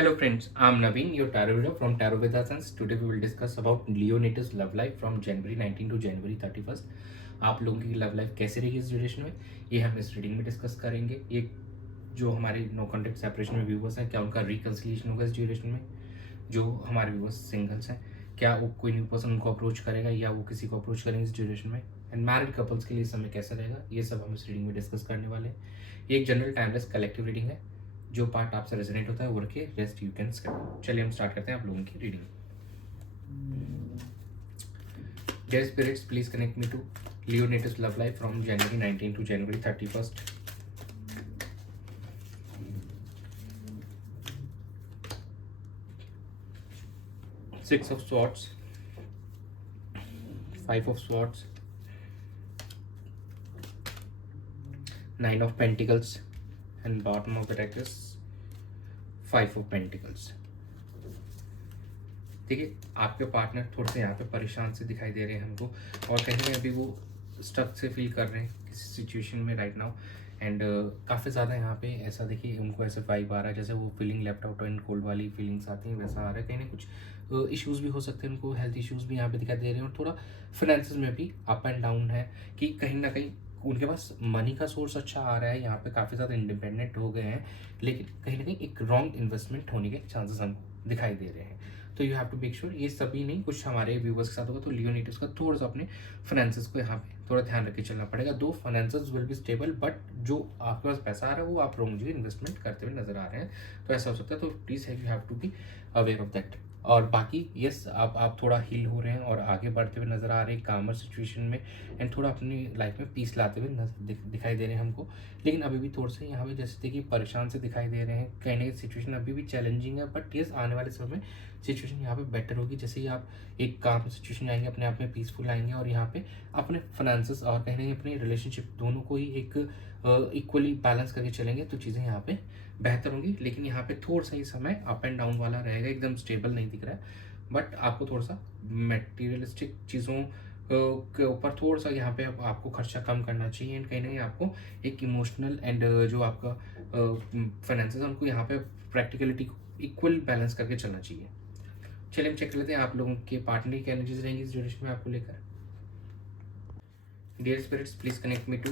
Hello friends, I'm Naveen, your tarot reader from Tarot with Ascens. Today we will discuss about Leonatus love life from January 19 to January 31st. आप लोगों की love life कैसे रही इस duration में, ये हम इस रीडिंग में डिस्कस करेंगे। ये जो हमारे नो कॉन्टेक्ट सेपरेशन में व्यूवर्स हैं, क्या उनका रिकन्सिलिएशन होगा इस ड्यूरेशन में। जो हमारे व्यूवर्स सिंगल्स हैं, क्या वो कोई न्यू पर्सन उनको अप्रोच करेगा या वो किसी को अप्रोच करेंगे इस ड्यूरेशन में। एंड मैरिड कपल्स के लिए समय कैसा रहेगा, ये सब हम इस रीडिंग में डिस्कस करने वाले हैं। ये एक जनरल टाइमलेस कलेक्टिव रीडिंग है। जो पार्ट आपसे रेजोनेट होता है वो रखिए, रेस्ट यू कैन स्किप। चलिए हम स्टार्ट करते हैं आप लोगों की reading. Dear spirits, please connect me to Leo natives love life from January 19 to January 31st। Six of Swords, Five of Swords, Nine of Pentacles, and bottom of the deck is Five of Pentacles. देखिए, आपके partner थोड़े से यहाँ पे परेशान से दिखाई दे रहे हैं हमको, और कहीं ना अभी वो स्टक से फील कर रहे हैं किसी सिचुएशन में राइट नाउ। एंड काफ़ी ज़्यादा यहाँ पे ऐसा देखिए उनको ऐसे वाइब आ रहा है जैसे वो feeling left out and cold वाली फीलिंग्स आती हैं, वैसा आ रहा है। कहीं ना कुछ इश्यूज़ भी हो सकते हैं उनको, हेल्थ इश्यूज़ भी यहाँ पे दिखाई दे रहे हैं, और थोड़ा फाइनेंसेस में भी अप एंड डाउन है कि कहीं ना कहीं उनके पास मनी का सोर्स अच्छा आ रहा है, यहाँ पे काफ़ी ज़्यादा इंडिपेंडेंट हो गए हैं, लेकिन कहीं ना कहीं एक रॉन्ग इन्वेस्टमेंट होने के चांसेस हमको दिखाई दे रहे हैं। तो you have to make sure, ये सभी नहीं, कुछ हमारे व्यूवर्स के साथ होगा। तो लियोनेटस का थोड़ा सा अपने फाइनेंसेस को यहाँ पे थोड़ा ध्यान रख के चलना पड़ेगा। दो finances will be stable, but जो आपके पास पैसा आ रहा है वो आप रॉन्ग जगह इन्वेस्टमेंट करते हुए नजर आ रहे हैं, तो ऐसा हो सकता है। तो please you have to be aware of that. और बाकी यस, आप थोड़ा हील हो रहे हैं और आगे बढ़ते हुए नजर आ रहे हैं कामर सिचुएशन में, एंड थोड़ा अपनी लाइफ में पीस लाते हुए दिखाई दे रहे हैं हमको। लेकिन अभी भी थोड़े से यहाँ पे जैसे देखिए परेशान से दिखाई दे रहे हैं, कहने की सिचुएशन अभी भी चैलेंजिंग है, बट यस आने वाले समय में सिचुएशन यहाँ पे बेटर होगी। जैसे ही आप एक काम सिचुएशन आएंगे, अपने आप में पीसफुल आएंगे, और यहाँ पे अपने फाइनेंसेस और कहीं ना कहीं अपनी रिलेशनशिप दोनों को ही एक इक्वली बैलेंस करके चलेंगे, तो चीज़ें यहाँ पे बेहतर होंगी। लेकिन यहाँ पे थोड़ा सा ही समय अप एंड डाउन वाला रहेगा, एकदम स्टेबल नहीं दिख रहा है। बट आपको थोड़ा सा मटेरियलिस्टिक चीज़ों के ऊपर थोड़ा सा यहाँ पे आपको खर्चा कम करना चाहिए, एंड कहीं ना कहीं आपको एक इमोशनल एंड जो आपका फाइनेंसेस है उनको यहाँ पे प्रैक्टिकलिटी को इक्वल बैलेंस करके चलना चाहिए। चलिए हम चेक कर लेते हैं आप लोगों के पार्टनर की एनर्जीज रहेंगी इस ड्यूरेशन में आपको लेकर। Dear spirits, please connect me to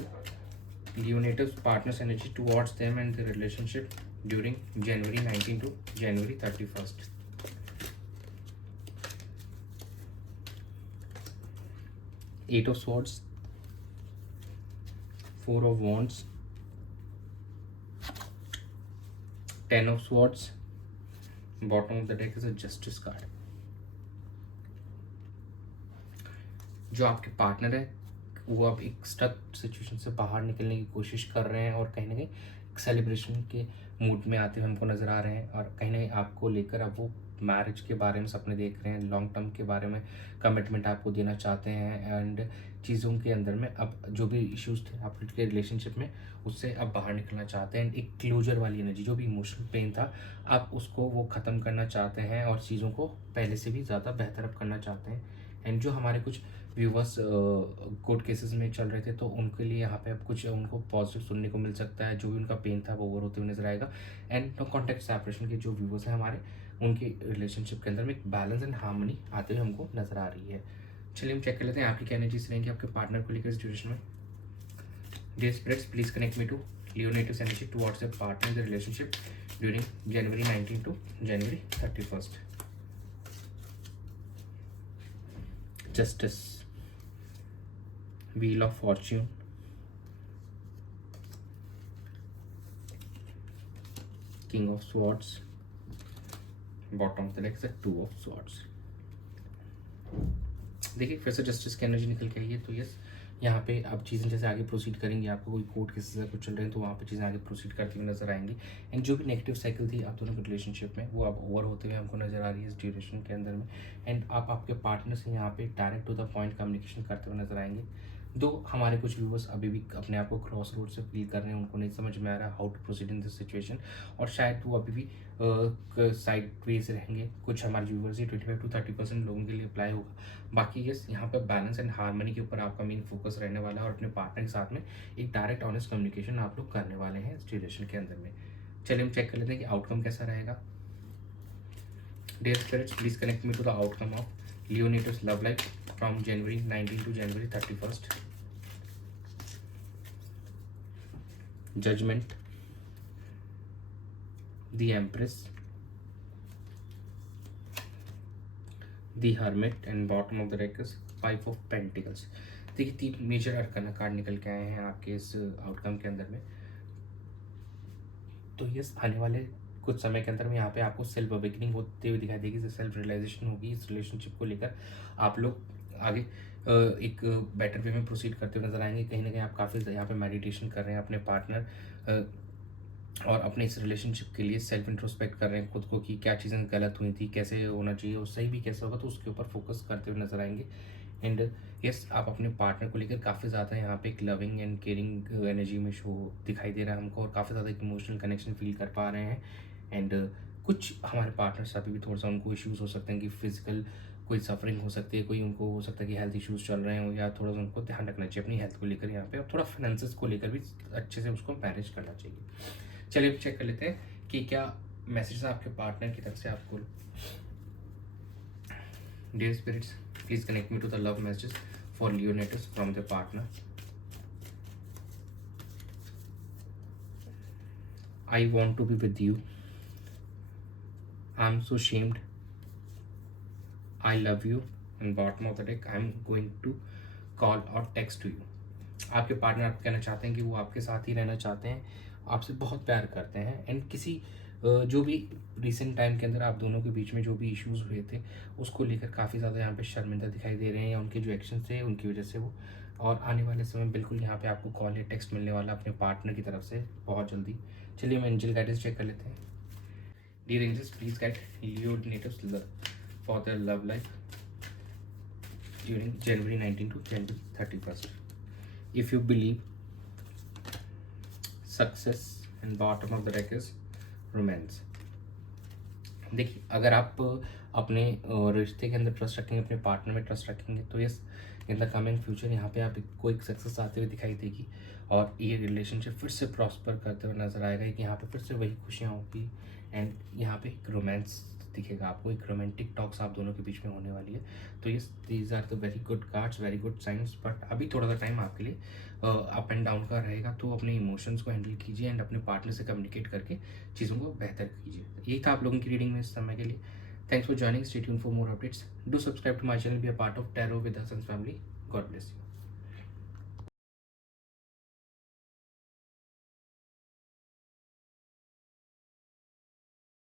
Leo natives partners energy towards them and the relationship during January 19 to January 31st। Eight of Swords, Four of Wands, Ten of Swords, bottom of the deck is a Justice card. जो आपके partner है वो अब एक stuck situation से बाहर निकलने की कोशिश कर रहे हैं, और कहीं ना कहीं सेलिब्रेशन के मूड में आते हुए हमको नज़र आ रहे हैं, और कहीं ना कहीं आपको लेकर अब वो मैरिज के बारे में सपने देख रहे हैं, लॉन्ग टर्म के बारे में कमिटमेंट आपको देना चाहते हैं, एंड चीज़ों के अंदर में अब जो भी इश्यूज थे आपके रिलेशनशिप में उससे अब बाहर निकलना चाहते हैं। एक क्लोजर वाली एनर्जी, जो भी इमोशनल पेन था आप उसको वो ख़त्म करना चाहते हैं, और चीज़ों को पहले से भी ज़्यादा बेहतर अब करना चाहते हैं। एंड जो हमारे कुछ व्यूवर्स कोर्ट केसेस में चल रहे थे, तो उनके लिए यहाँ पे अब कुछ उनको पॉजिटिव सुनने को मिल सकता है, जो भी उनका पेन था वो ओवर होते हुए नजर आएगा। एंड नो कॉन्टेक्ट सेपरेशन के जो व्यूवर्स हैं हमारे, उनके रिलेशनशिप के अंदर में एक बैलेंस एंड हार्मनी आते हुए हमको नजर आ रही है। चलिए हम चेक कर लेते हैं आपकी क्या एनर्जीज रहेंगी आपके पार्टनर को लेकर इस ड्यूरेशन में। Dear spirits, please connect me to Leo natives energy towards the partner the relationship during January 19 to January 31st। Justice, Wheel of Fortune, King of Swords, bottom of the deck is a Two of Swords। देखिए फिर से justice की energy निकल के आई है, तो yes यहाँ पे अब चीज़ें जैसे आगे प्रोसीड करेंगी, आपको कोई कोर्ट केसेस कुछ चल रहे हैं तो वहाँ पे चीज़ें आगे प्रोसीड करती हुई नजर आएंगी, एंड जो भी नेगेटिव साइकिल थी आप दोनों के रिलेशनशिप में वो अब ओवर होते हुए हमको नजर आ रही है इस ड्यूरेशन के अंदर में। एंड आप आपके पार्टनर से यहाँ पे direct to the point communication करते हुए नजर आएंगे। दो हमारे कुछ व्यूवर्स अभी भी अपने आप को क्रॉस रोड से फील कर रहे हैं, उनको नहीं समझ में आ रहा how to proceed in this situation, और शायद वो अभी भी साइड वेज रहेंगे। कुछ हमारे व्यूवर्स ही 25 to 30% लोगों के लिए अप्लाई होगा। बाकी यस यहाँ पर बैलेंस एंड हार्मनी के ऊपर आपका मेन फोकस रहने वाला है, और अपने पार्टनर के साथ में एक डायरेक्ट ऑनेस्ट कम्युनिकेशन आप लोग करने वाले हैं इस ड्यूरेशन के अंदर में। चलिए हम चेक कर लेते हैं कि आउटकम कैसा रहेगा। Dear spirits, please connect me to the outcome of Leo native's love life from January 19 to January 31st. Judgment, the Empress, the Hermit, and bottom of the deck is Five of Pentacles. देखिए 3 major arcana card निकल के आए हैं आपके इस outcome के अंदर में। तो ये आने वाले कुछ समय के अंदर में यहाँ पे आपको सेल्फ अवेकनिंग होते हुए दिखाई देगी, सेल्फ रियलाइजेशन होगी इस रिलेशनशिप को लेकर। आप लोग आगे एक बेटर वे में प्रोसीड करते हुए नजर आएंगे। कहीं ना कहीं आप काफ़ी यहाँ पे मेडिटेशन कर रहे हैं अपने पार्टनर और अपने इस रिलेशनशिप के लिए सेल्फ इंट्रोस्पेक्ट कर रहे हैं खुद को कि क्या चीज़ें गलत हुई थी, कैसे होना चाहिए और सही भी कैसे होगा, तो उसके ऊपर फोकस करते हुए नजर आएंगे। एंड यस, आप अपने पार्टनर को लेकर काफ़ी ज़्यादा यहाँ पे एक लविंग एंड केयरिंग एनर्जी में शो दिखाई दे रहा है हमको, और काफ़ी ज़्यादा एक इमोशनल कनेक्शन फील कर पा रहे हैं। एंड कुछ हमारे पार्टनर्स अभी भी थोड़ा सा उनको इश्यूज़ हो सकते हैं कि फिजिकल कोई सफरिंग हो सकती है, कोई उनको हो सकता है कि हेल्थ इश्यूज़ चल रहे हो, या थोड़ा सा उनको ध्यान रखना चाहिए अपनी हेल्थ को लेकर यहाँ पे, और थोड़ा फाइनेंसेस को लेकर भी अच्छे से उसको मैनेज करना चाहिए। चलिए चेक कर लेते हैं कि क्या मैसेज आपके पार्टनर की तरफ से आपको। Dear spirits, please connect me to the love message for Leo natives from the partner. I want to be with you, I am so shamed, I love you, and bottom of the deck I am going to call और text to you. आपके partner आपको कहना चाहते हैं कि वो आपके साथ ही रहना चाहते हैं, आपसे बहुत प्यार करते हैं। एंड किसी जो भी रिसेंट टाइम के अंदर आप दोनों के बीच में जो भी इश्यूज हुए थे उसको लेकर काफ़ी ज़्यादा यहाँ पे शर्मिंदा दिखाई दे रहे हैं, या उनके जो एक्शन थे उनकी वजह से वो। और आने वाले समय बिल्कुल यहाँ पे आपको कॉल या टेक्स्ट मिलने वाला अपने पार्टनर की तरफ से बहुत जल्दी। चलिए हम एंजल गाइडेंस चेक कर लेते हैं। Dear angels, please guide Leo natives for their love life during January 19 to January 31st. If you believe success and bottom of the deck is romance. देखिए, अगर आप अपने रिश्ते के अंदर ट्रस्ट रखेंगे, अपने पार्टनर में ट्रस्ट रखेंगे, तो yes, in the coming future यहाँ पे आपको एक सक्सेस आते हुए दिखाई देगी, और ये रिलेशनशिप फिर से प्रॉस्पर करते हुए नजर आएगा कि यहाँ पे फिर से वही खुशियाँ होगी। एंड यहाँ पे एक रोमांस दिखेगा आपको, एक रोमांटिक टॉक्स आप दोनों के बीच में होने वाली है। तो yes, these are the very good cards, very good science. But अभी थोड़ा सा टाइम आपके लिए अप एंड डाउन का रहेगा, तो अपने इमोशंस को हैंडल कीजिए एंड अपने पार्टनर से कम्युनिकेट करके चीज़ों को बेहतर कीजिए। यही था आप लोगों की रीडिंग में इस समय के लिए। Thanks for joining, stay tuned for more updates, do subscribe to my channel, be a part of tarot with Hasan's family. God bless you.